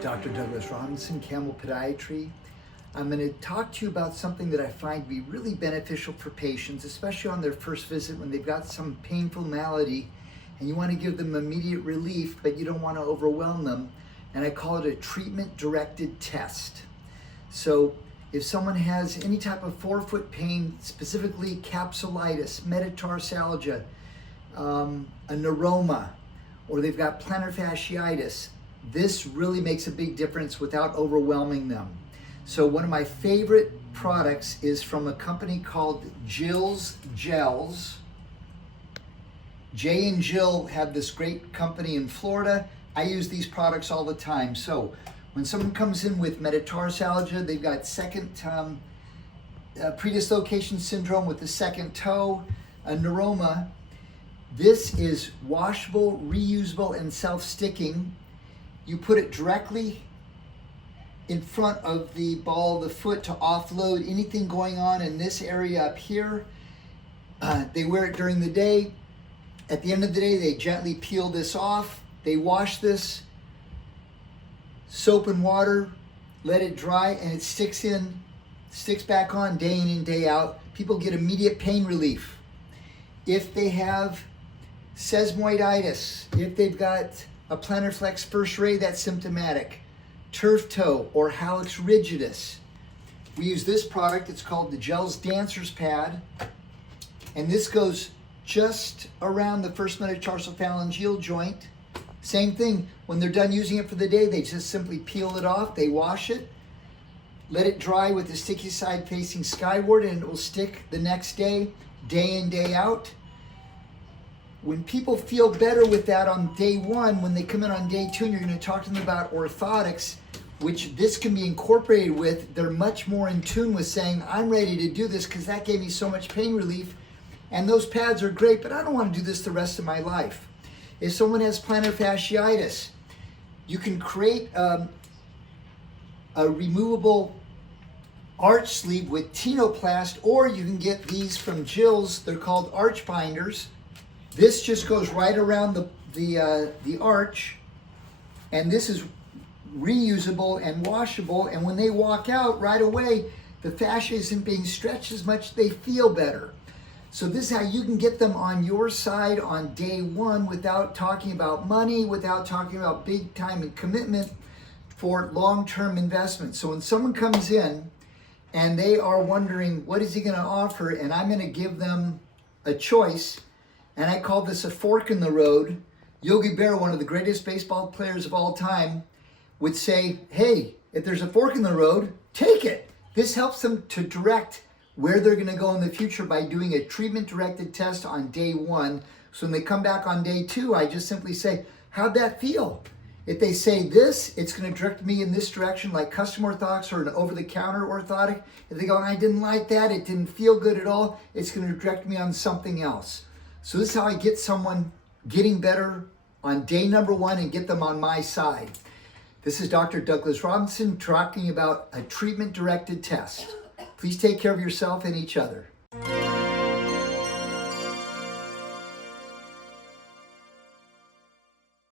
Dr. Douglas Robinson, Camel Podiatry. I'm going to talk to you about something that I find to be really beneficial for patients, especially on their first visit when they've got some painful malady and you want to give them immediate relief, but you don't want to overwhelm them. And I call it a treatment-directed test. So if someone has any type of forefoot pain, specifically capsulitis, metatarsalgia, a neuroma, or they've got plantar fasciitis, this really makes a big difference without overwhelming them. So one of my favorite products is from a company called Jill's Gels. Jay and Jill have this great company in Florida. I use these products all the time. So when someone comes in with metatarsalgia, they've got second predislocation syndrome with the second toe, a neuroma. This is washable, reusable, and self-sticking. You put it directly in front of the ball of the foot to offload anything going on in this area up here. They wear it during the day. At the end of the day, they gently peel this off. They wash this, soap and water, let it dry, and it sticks back on day in and day out. People get immediate pain relief. If they have sesamoiditis, if they've got a plantar flex first ray that's symptomatic, turf toe or hallux rigidus, we use this product. It's called the Gels Dancer's Pad, and this goes just around the first metatarsophalangeal joint. Same thing, when they're done using it for the day, they just simply peel it off, they wash it, let it dry with the sticky side facing skyward, and it will stick the next day, day in, day out. When people feel better with that on day one, when they come in on day two and you're going to talk to them about orthotics, which this can be incorporated with, they're much more in tune with saying, I'm ready to do this because that gave me so much pain relief. And those pads are great, but I don't want to do this the rest of my life. If someone has plantar fasciitis, you can create a removable arch sleeve with Tenoplast, or you can get these from Jill's. They're called arch binders. This just goes right around the arch, and this is reusable and washable, and when they walk out right away, the fascia isn't being stretched as much, they feel better. So this is how you can get them on your side on day one without talking about money, without talking about big time and commitment for long-term investment. So when someone comes in and they are wondering, what is he going to offer? And I'm going to give them a choice. And I call this a fork in the road. Yogi Berra, one of the greatest baseball players of all time, would say, hey, if there's a fork in the road, take it. This helps them to direct where they're going to go in the future by doing a treatment-directed test on day one. So when they come back on day two, I just simply say, how'd that feel? If they say this, it's going to direct me in this direction, like custom orthotics or an over-the-counter orthotic. If they go, I didn't like that, it didn't feel good at all, it's going to direct me on something else. So this is how I get someone getting better on day number one and get them on my side. This is Dr. Douglas Robinson talking about a treatment-directed test. Please take care of yourself and each other.